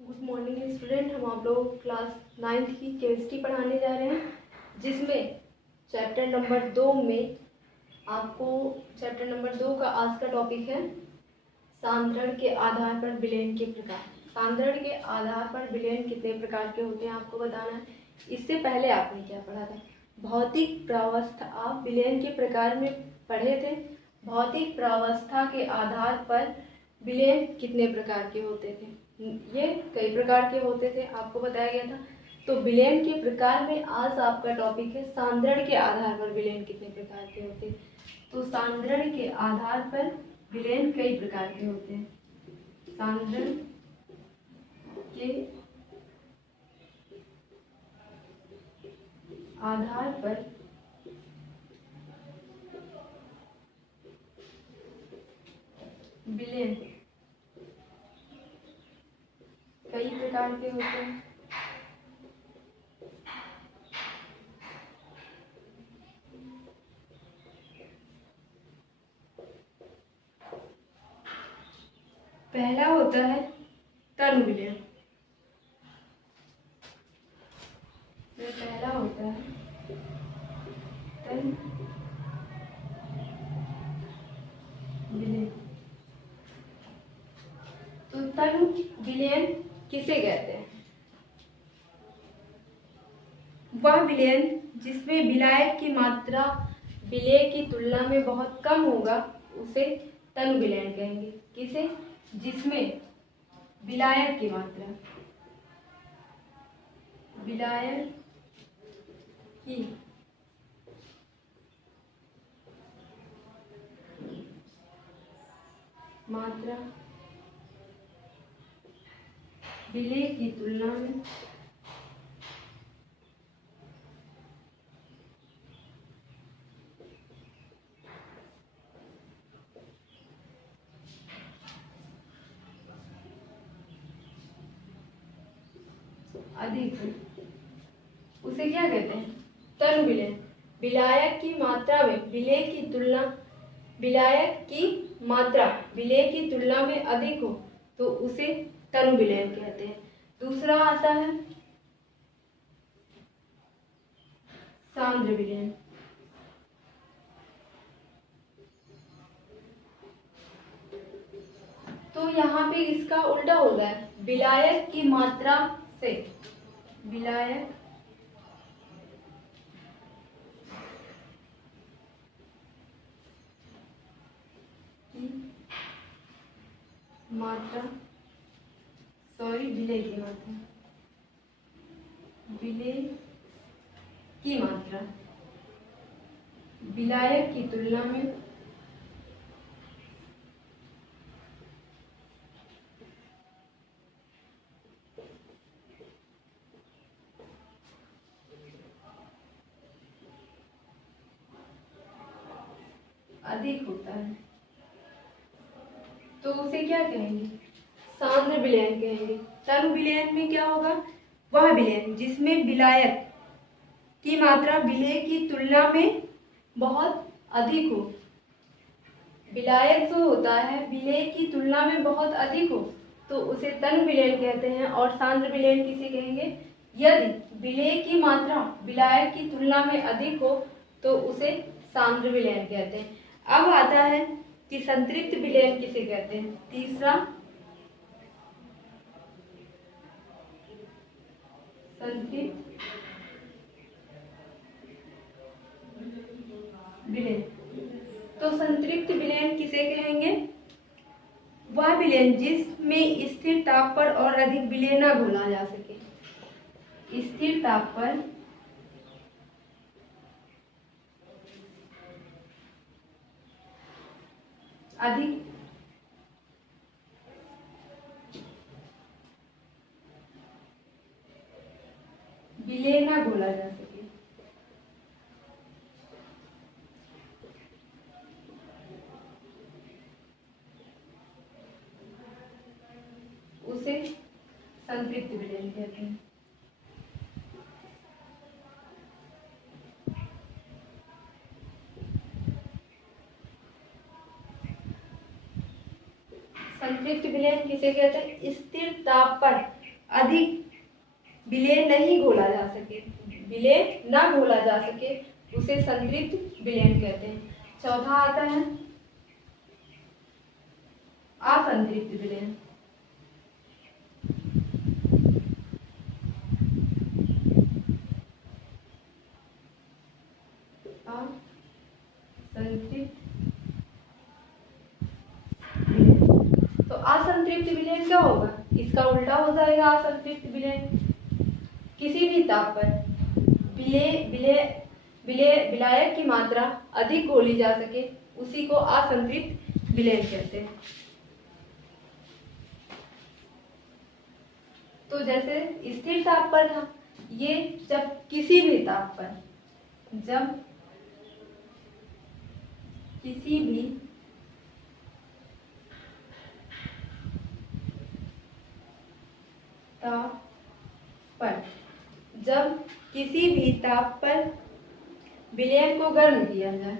Good morning student. हम आप लोग क्लास 9th की केमिस्ट्री पढ़ाने जा रहे हैं, जिसमें चैप्टर नंबर 2 में आपको चैप्टर नंबर 2 का आज का टॉपिक है सांद्रण के आधार पर विलयन के प्रकार। सांद्रण के आधार पर विलयन कितने प्रकार के होते हैं आपको बताना है। इससे पहले आपने क्या पढ़ा था? भौतिक प्रावस्था। आप विलयन के प्रकार में पढ़े थे। भौतिक प्रावस्था के आधार पर विलयन कितने प्रकार के होते थे? ये कई प्रकार के होते थे, आपको बताया गया था। तो विलयन के प्रकार में आज आपका टॉपिक है सांद्रण के आधार पर विलयन कितने प्रकार के होते हैं। तो सांद्रण के आधार पर विलयन कई प्रकार के होते हैं। सांद्रण के आधार पर विलयन कई प्रकार के होते हैं। पहला होता है तनु विलयन। पहला होता है तनु विलयन। तो तनु विलयन किसे कहते हैं? वह विलयन जिसमें विलायक की मात्रा विलेय की तुलना में बहुत कम होगा उसे तनु विलयन कहेंगे। किसे? जिसमें विलायक की मात्रा विलायक की मात्रा विलेय की तुलना में अधिक है, उसे क्या कहते हैं? तनु विलयन। विलायक की मात्रा में विलेय की तुलना विलायक की मात्रा विलेय की तुलना में अधिक हो तो उसे तनु विलयन कहते हैं। दूसरा आता है सांद्र विलयन। तो यहाँ पे इसका उल्टा होता है। विलायक की मात्रा से विलायक की मात्रा विलेय की मात्रा विलेय की मात्रा विलायक की तुलना में अधिक होता है तो उसे क्या कहेंगे? सांद्र विलयन कहेंगे। तनु विलयन में क्या होगा? वह विलयन जिसमें विलायक की मात्रा विलेय की तुलना में बहुत अधिक हो। विलायक जो होता है विलेय की तुलना में बहुत अधिक हो तो उसे तनु विलयन कहते हैं। और सांद्र विलयन किसे कहेंगे? यदि विलेय की मात्रा विलायक की तुलना में अधिक हो तो उसे सांद्र विलयन कहते हैं। अब आता है कि संतृप्त विलयन किसे कहते हैं? तीसरा संतृप्त विलयन। तो संतृप्त विलयन किसे कहेंगे? वह विलयन जिसमें स्थिर ताप पर और अधिक विलेय न घोला जा सके। स्थिर ताप पर अधिक विलेय न घोला जा सके उसे संतृप्त विलयन कहते हैं। संतृप्त विलयन किसे कहते हैं? स्थिर ताप पर अधिक विलेय नहीं घोला जा सके, विलेय ना घोला जा सके, उसे संतृप्त विलयन कहते हैं। चौथा आता है असंतृप्त विलयन। असंतृप्त तो असंतृप्त विलयन क्या होगा? इसका उल्टा हो जाएगा असंतृप्त विलयन। किसी भी ताप पर विलायक की मात्रा अधिक घोली जा सके, उसी को असंतृप्त विलयन कहते हैं। तो जैसे स्थिर ताप पर था, ये जब किसी भी ताप पर, जब किसी भी ताप पर, जब किसी भी ताप पर विलयन को गर्म किया जाए,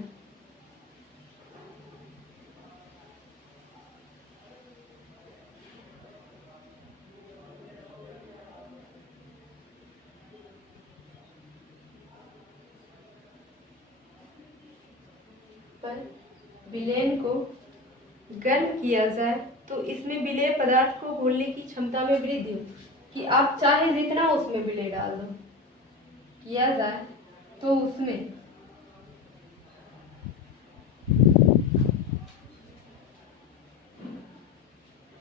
पर विलयन को गर्म किया जाए तो इसमें विलेय पदार्थ को घोलने की क्षमता में वृद्धि हो, कि आप चाहे जितना उसमें विलेय डाल दो, किया जाए तो उसमें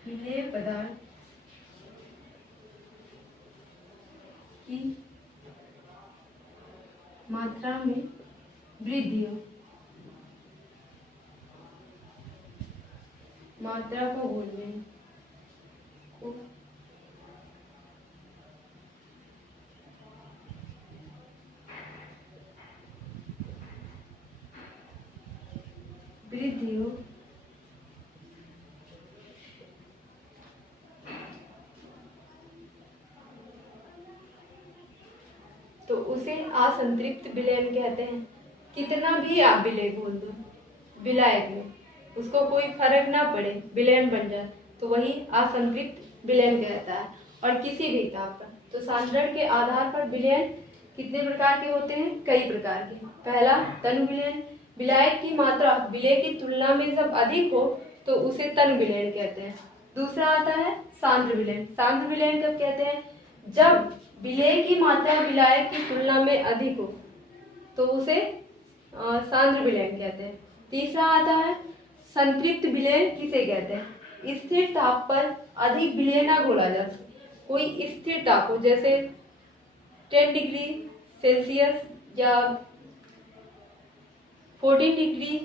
विलेय पदार्थ की मात्रा में वृद्धि हो, मात्रा को घोलने को वृद्धि हो, तो उसे असंतृप्त विलयन कहते हैं। कितना भी आप विलेय घोल दो विलायक में, उसको कोई फर्क ना पड़े, विलयन बन जाए, तो वही असंतृप्त विलयन कहता है। और किसी भी ताप पर, तो सांद्रण के आधार पर विलयन कितने प्रकार के होते हैं? कई प्रकार के। पहला तनु विलयन, विलायक की मात्रा विलेय की तुलना में जब अधिक हो तो उसे तनु विलयन कहते हैं। दूसरा आता है सांद्र विलयन। सांद्र विलयन कब कहते हैं? जब विलेय की मात्रा विलायक की तुलना में अधिक हो तो उसे सांद्र विलयन कहते हैं। तीसरा आता है संतृप्त विलयन। किसे कहते हैं? स्थिर ताप पर अधिक विलेय ना घोला जा सके, कोई स्थिर ताप हो, जैसे 10 डिग्री सेल्सियस या 14 डिग्री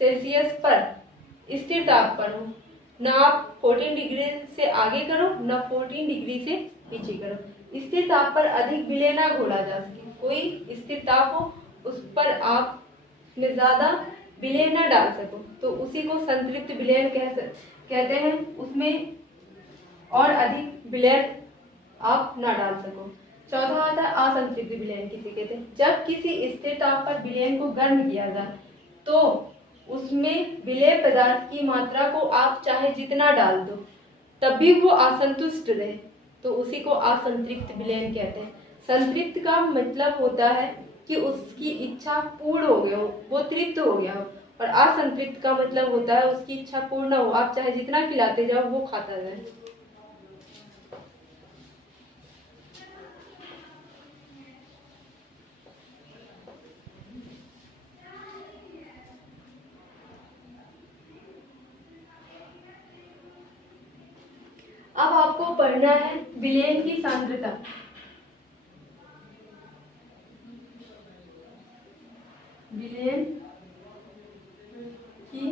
सेल्सियस पर स्थिर ताप पर हो, न आप 14 डिग्री से आगे करो न 14 डिग्री से पीछे करो। स्थिर ताप पर अधिक विलेय ना घोला जा सके, कोई स्थिर ताप हो उस पर आप में ज्यादा विलेय न डाल सको, तो उसी को संतृप्त विलयन कहते हैं। उसमें और अधिक विलेय आप न डाल सको। चौथा आता है असंतृप्त विलयन। किसे कहते हैं? जब किसी स्थिर ताप पर विलयन को गर्म किया जाए तो उसमें विलेय पदार्थ की मात्रा को आप चाहे जितना डाल दो तब भी वो असंतुष्ट रहे, तो उसी को असंतृप्त विलयन कहते हैं। संतृप्त का मतलब होता है कि उसकी इच्छा पूर्ण हो गया हो, वो तृप्त हो गया हो, और असंतृप्त का मतलब होता है उसकी इच्छा पूर्ण हो, आप चाहे जितना खिलाते जाओ वो खाता जाए। अब आपको पढ़ना है विलयन की सांद्रता। विलयन की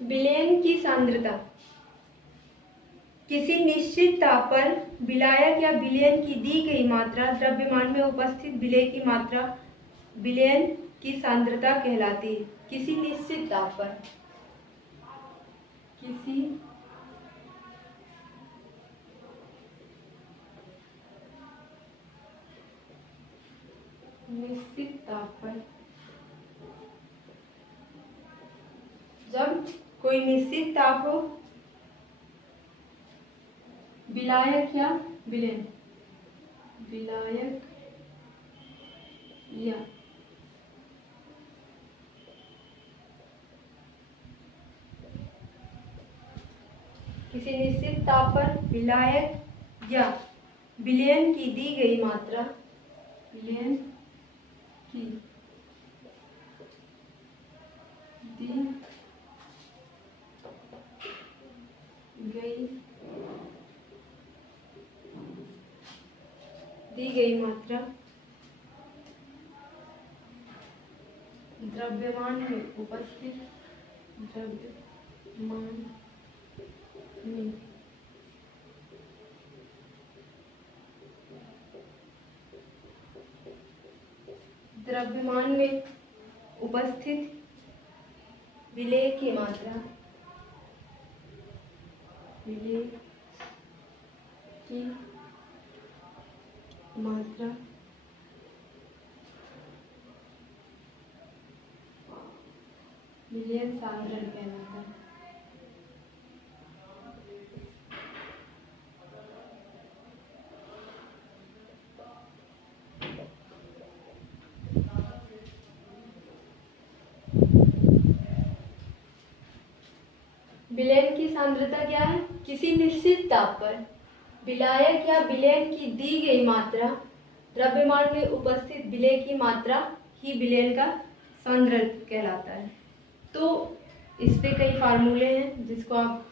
विलयन की सांद्रता किसी निश्चित ताप पर विलायक या विलयन की दी गई मात्रा द्रव्यमान में उपस्थित विलेय की मात्रा विलयन की सांद्रता कहलाती है। किसी निश्चित ताप पर, किसी निश्चित ताप पर जब कोई निश्चित ताप हो, विलायक या विलेन, विलायक या किसी निश्चित ताप पर विलायक या विलयन की दी गई मात्रा, विलयन की दी गई मात्रा द्रव्यमान में उपस्थित, द्रव्यमान में द्रव्यमान में उपस्थित विलेय की मात्रा, विलेय की मात्रा विलयन सांद्रण कहलाता है। विलयन की सांद्रता क्या है? किसी निश्चित ताप पर विलायक या विलयन की दी गई मात्रा द्रव्यमान में उपस्थित विलेय की मात्रा ही विलयन का सांद्रण कहलाता है। तो इस पे कई फार्मूले हैं जिसको आप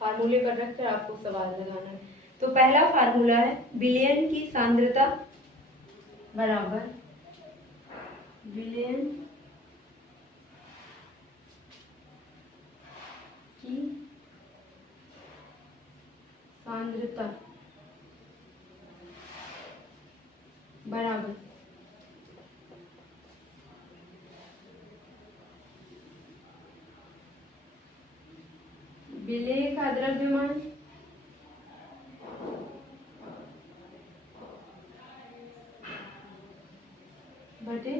फार्मूले पर रखकर आपको सवाल लगाना है। तो पहला फार्मूला है विलयन की सांद्रता बराबर विलयन की सांद्रता बराबर विलेय का द्रव्यमान बटे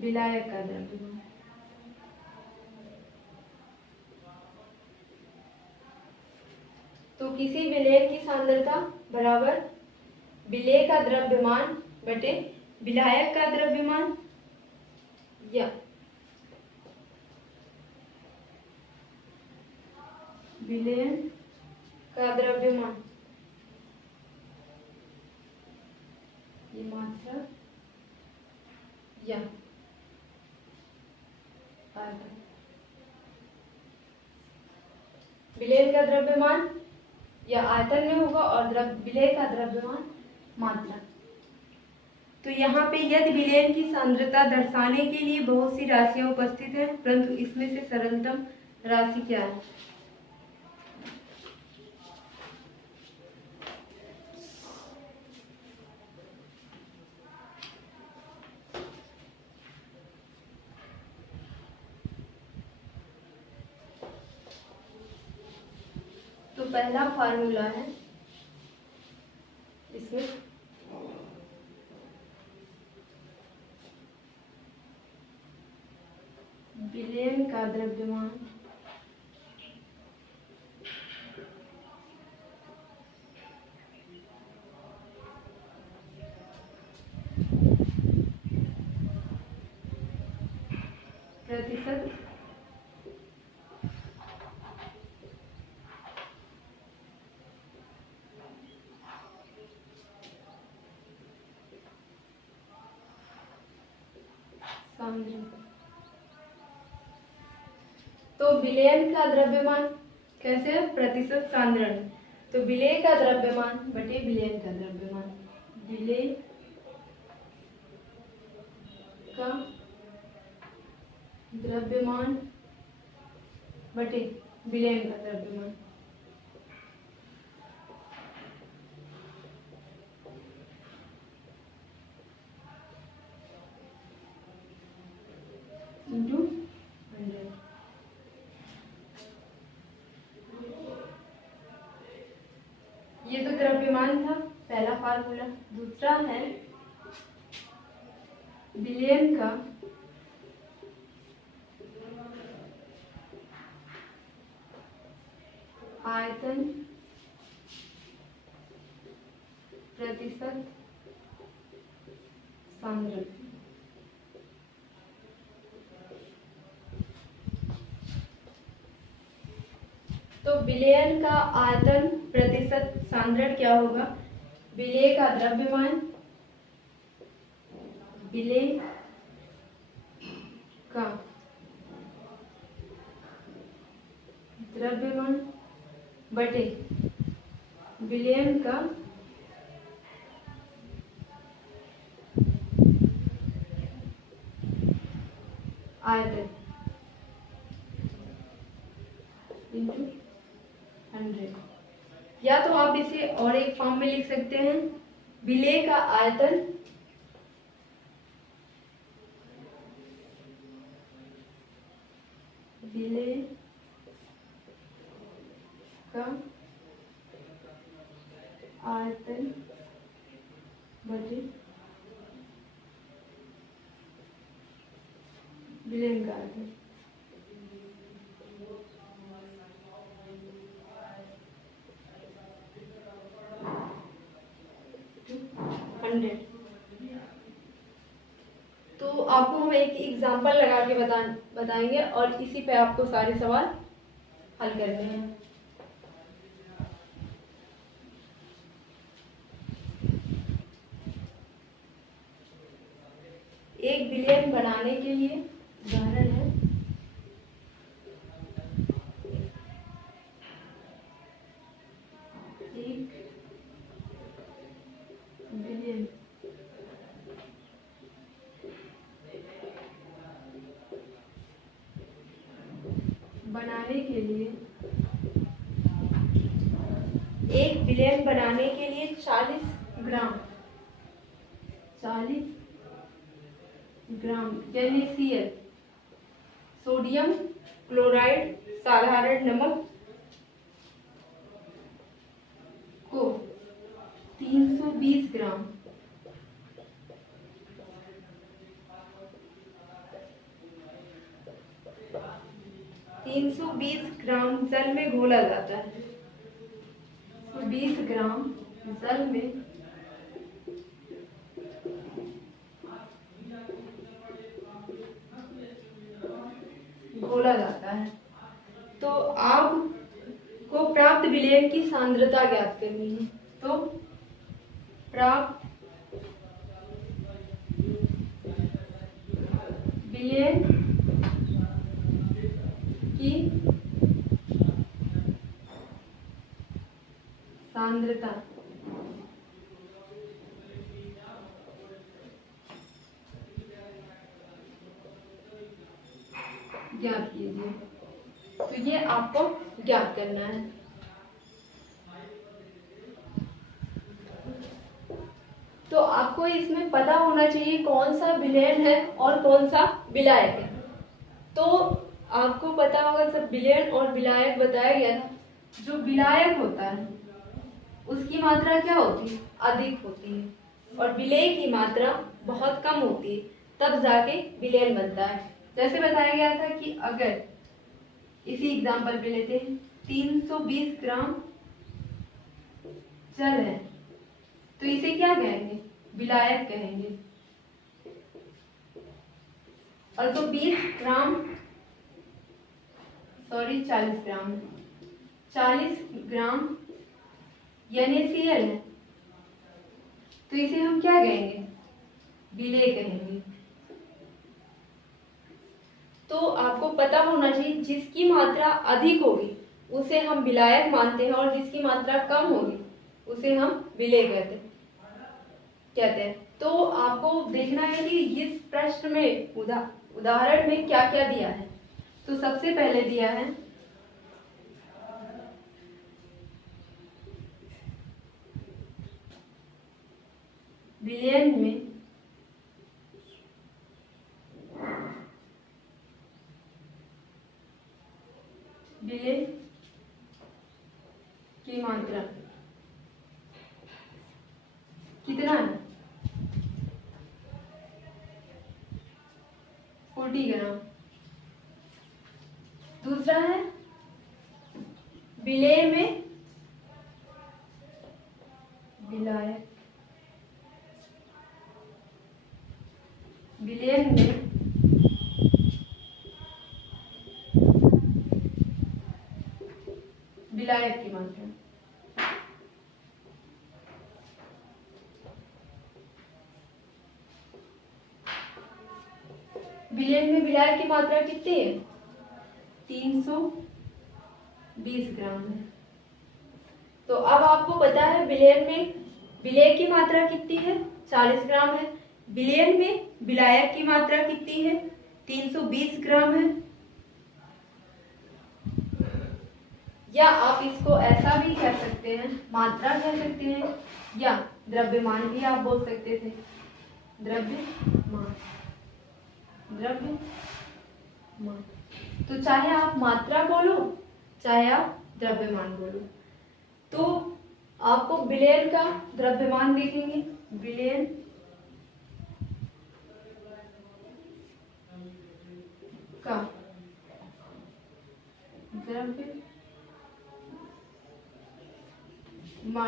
विलायक का द्रव्यमान। तो किसी विलेय की सांद्रता बराबर विलेय का द्रव्यमान बटे विलायक का द्रव्यमान या विलयन का द्रव्यमान, ये मात्रा या आयतन। विलयन का द्रव्यमान या आयतन में होगा और विलय का द्रव्यमान मात्रा। तो यहाँ पे यदि विलयन की सांद्रता दर्शाने के लिए बहुत सी राशियां उपस्थित हैं, परंतु इसमें से सरलतम राशि क्या है? तो पहला फार्मूला है इसमें विलयन का द्रव्यमान प्रतिशत सांद्रता। तो विलयन का द्रव्यमान कैसे है? प्रतिशत सांद्रण। तो विलेय का द्रव्यमान बटे विलयन का द्रव्यमान, विलेय का द्रव्यमान बटे विलयन का द्रव्यमान। इंटू 100। ये तो द्रव्यमान था पहला फार्मूला। दूसरा है विलयन का आयतन प्रतिशत सांद्रता। तो विलयन का आयतन प्रतिशत सांद्रण क्या होगा? विलेय का द्रव्यमान, विलेय का द्रव्यमान बटे विलयन का आयतन इंटू 100। या तो आप इसे और एक फॉर्म में लिख सकते हैं, विलेय का आयतन विलेय का आयतन बटे विलयन का आयतन। तो आपको हम एक एग्जांपल लगा के बताएंगे और इसी पे आपको सारे सवाल हल करने हैं। एक विलयन बनाने के लिए उदाहरण है, एक विलयन बनाने के लिए 40 ग्राम NaCl सोडियम क्लोराइड साधारण नमक को 320 ग्राम जल में घोला जाता है। 20 ग्राम जल में घोला जाता है। तो आपको प्राप्त विलयन की सांद्रता ज्ञात करनी है। तो प्राप्त विलयन की सांद्रता ज्ञात कीजिए। तो ये आपको ज्ञात करना है। तो आपको इसमें पता होना चाहिए कौन सा विलयन है और कौन सा विलायक है। तो आपको पता होगा जब विलयन और विलायक बताया गया था, जो विलायक होता है उसकी मात्रा क्या होती है? अधिक होती है, और विलेय की मात्रा बहुत कम होती है, तब जाके विलयन बनता है। जैसे बताया गया था कि अगर इसी एग्जांपल पे लेते हैं 320 ग्राम जल है, तो इसे क्या कहेंगे? विलायक कहेंगे। और तो 40 ग्राम NaCl है, तो इसे हम क्या कहेंगे? विलेय कहेंगे। तो आपको पता होना चाहिए जिसकी मात्रा अधिक होगी उसे हम विलायक मानते हैं, और जिसकी मात्रा कम होगी उसे हम विलेय कहते हैं। तो आपको देखना है कि इस प्रश्न में उदाहरण में क्या क्या दिया है। तो सबसे पहले दिया है विलयन में विलेय की मात्रा कितना है? 40 ग्राम। दूसरा है विलेय में विलायक, विलेय में विलायक की मात्रा। विलेय में विलायक की मात्रा कितनी है? 320 ग्राम है। तो अब आपको पता है विलेय में विलेय की मात्रा कितनी है? 40 ग्राम है। विलेय में विलायक की मात्रा कितनी है? 320 ग्राम है। या आप इसको ऐसा भी कह सकते हैं, मात्रा कह सकते हैं, या द्रव्यमान भी आप बोल सकते थे। द्रव्यमान, द्रव्यमान। तो चाहे आप मात्रा बोलो चाहे आप द्रव्यमान बोलो, तो आपको विलेय का द्रव्यमान देखेंगे, विलेय का द्रव्यमान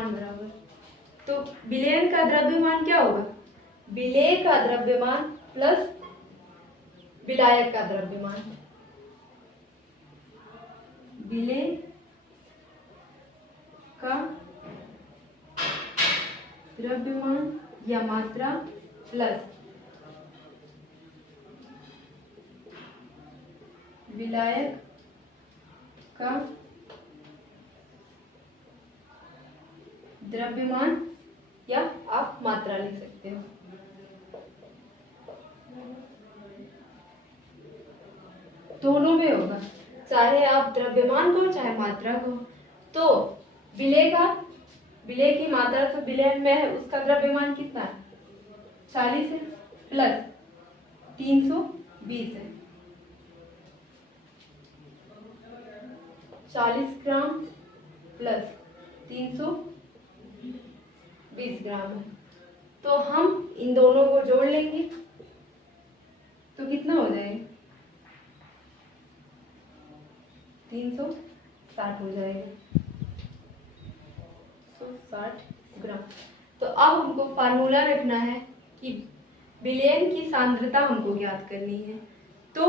बराबर, तो विलेय का द्रव्यमान क्या होगा? विलेय का द्रव्यमान प्लस विलायक का द्रव्यमान। विलेय का द्रव्यमान या मात्रा प्लस विलायक का द्रव्यमान, या आप मात्रा लिख सकते हो। दोनों में होगा, चाहे आप द्रव्यमान को चाहे मात्रा को। तो विलेय की मात्रा तो विलेय में है, उसका द्रव्यमान कितना है? 40 है प्लस 320 है। 40 ग्राम प्लस 320 ग्राम है। तो हम इन दोनों को जोड़ लेंगे तो कितना हो जाएगा? 360 हो जाएगा, 160 ग्राम। तो अब हमको फार्मूला रखना है कि विलेय की सांद्रता हमको ज्ञात करनी है। तो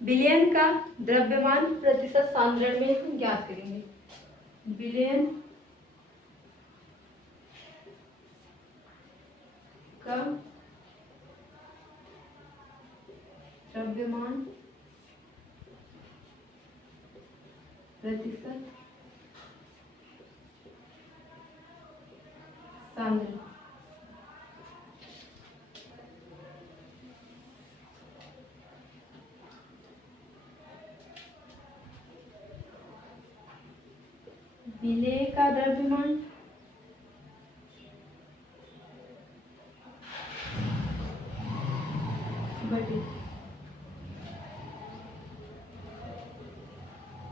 विलेय का द्रव्यमान प्रतिशत सांद्रण में हम ज्ञात करेंगे। विलेय का द्रव्यमान प्रतिशत सांद्रण। विलेय का द्रव्यमान बटे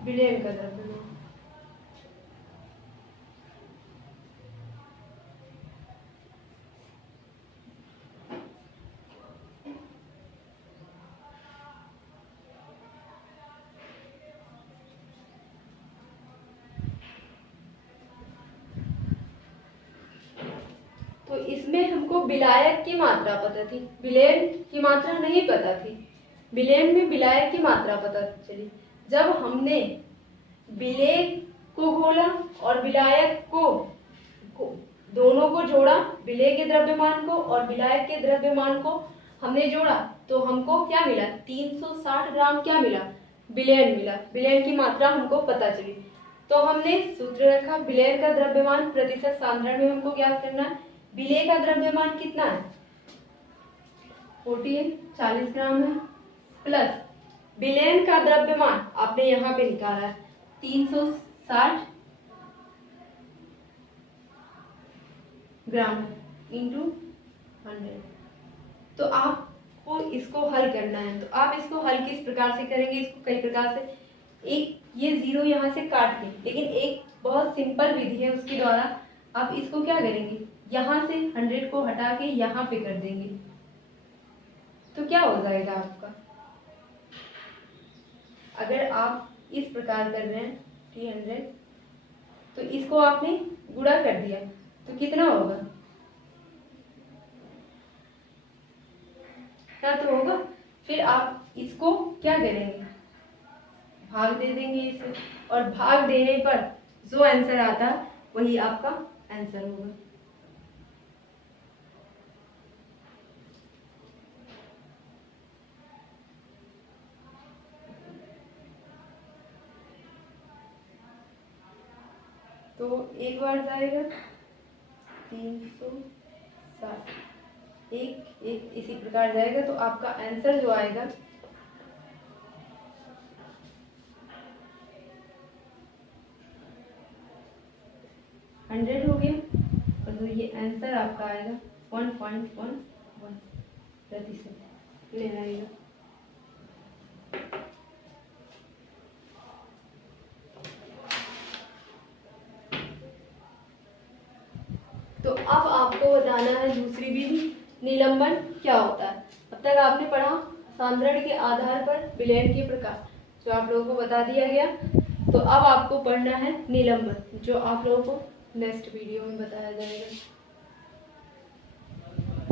विलेय का द्रव्यमान। तो इसमें हमको विलायक की मात्रा पता थी, विलेय की मात्रा नहीं पता थी। विलेय में विलायक की मात्रा पता चली जब हमने विलेय को घोला और विलायक को दोनों को जोड़ा। विलेय के द्रव्यमान को और विलायक के द्रव्यमान को हमने जोड़ा तो हमको क्या मिला? 360 ग्राम क्या मिला? विलेय मिला। विलेय की मात्रा हमको पता चली। तो हमने सूत्र रखा, विलेय का द्रव्यमान प्रतिशत सांद्रण में हमको ज्ञात करना है। विलेय का द्रव्यमान कितना है? 40 ग्राम है प्लस विलेय का द्रव्यमान आपने यहाँ पे निकाला है 360 ग्राम इंटू 100। तो आपको इसको हल करना है। तो आप इसको हल किस प्रकार से करेंगे? इसको कई प्रकार से, एक ये 0 यहाँ से काट के, लेकिन एक बहुत सिंपल विधि है, उसके द्वारा आप इसको क्या करेंगे? यहाँ से 100 को हटा के यहाँ पे कर देंगे तो क्या हो जाएगा आपका? अगर आप इस प्रकार कर रहे हैं 300, तो इसको आपने गुणा कर दिया तो कितना होगा, क्या तो होगा। फिर आप इसको क्या करेंगे, भाग दे देंगे इसे, और भाग देने पर जो आंसर आता है वही आपका आंसर होगा। तो एक बार जाएगा 360, एक इसी प्रकार जाएगा, तो आपका आंसर जो आएगा 100 हो गया, और तो ये आंसर आपका आएगा 1.11% ले आएगा। तो अब आपको बताना है दूसरी विधि, निलंबन क्या होता है। अब तक आपने पढ़ा सांद्रण के आधार पर विलयन के प्रकार, जो आप लोगों को बता दिया गया। तो अब आपको पढ़ना है निलंबन, जो आप लोगों को नेक्स्ट वीडियो में बताया जाएगा।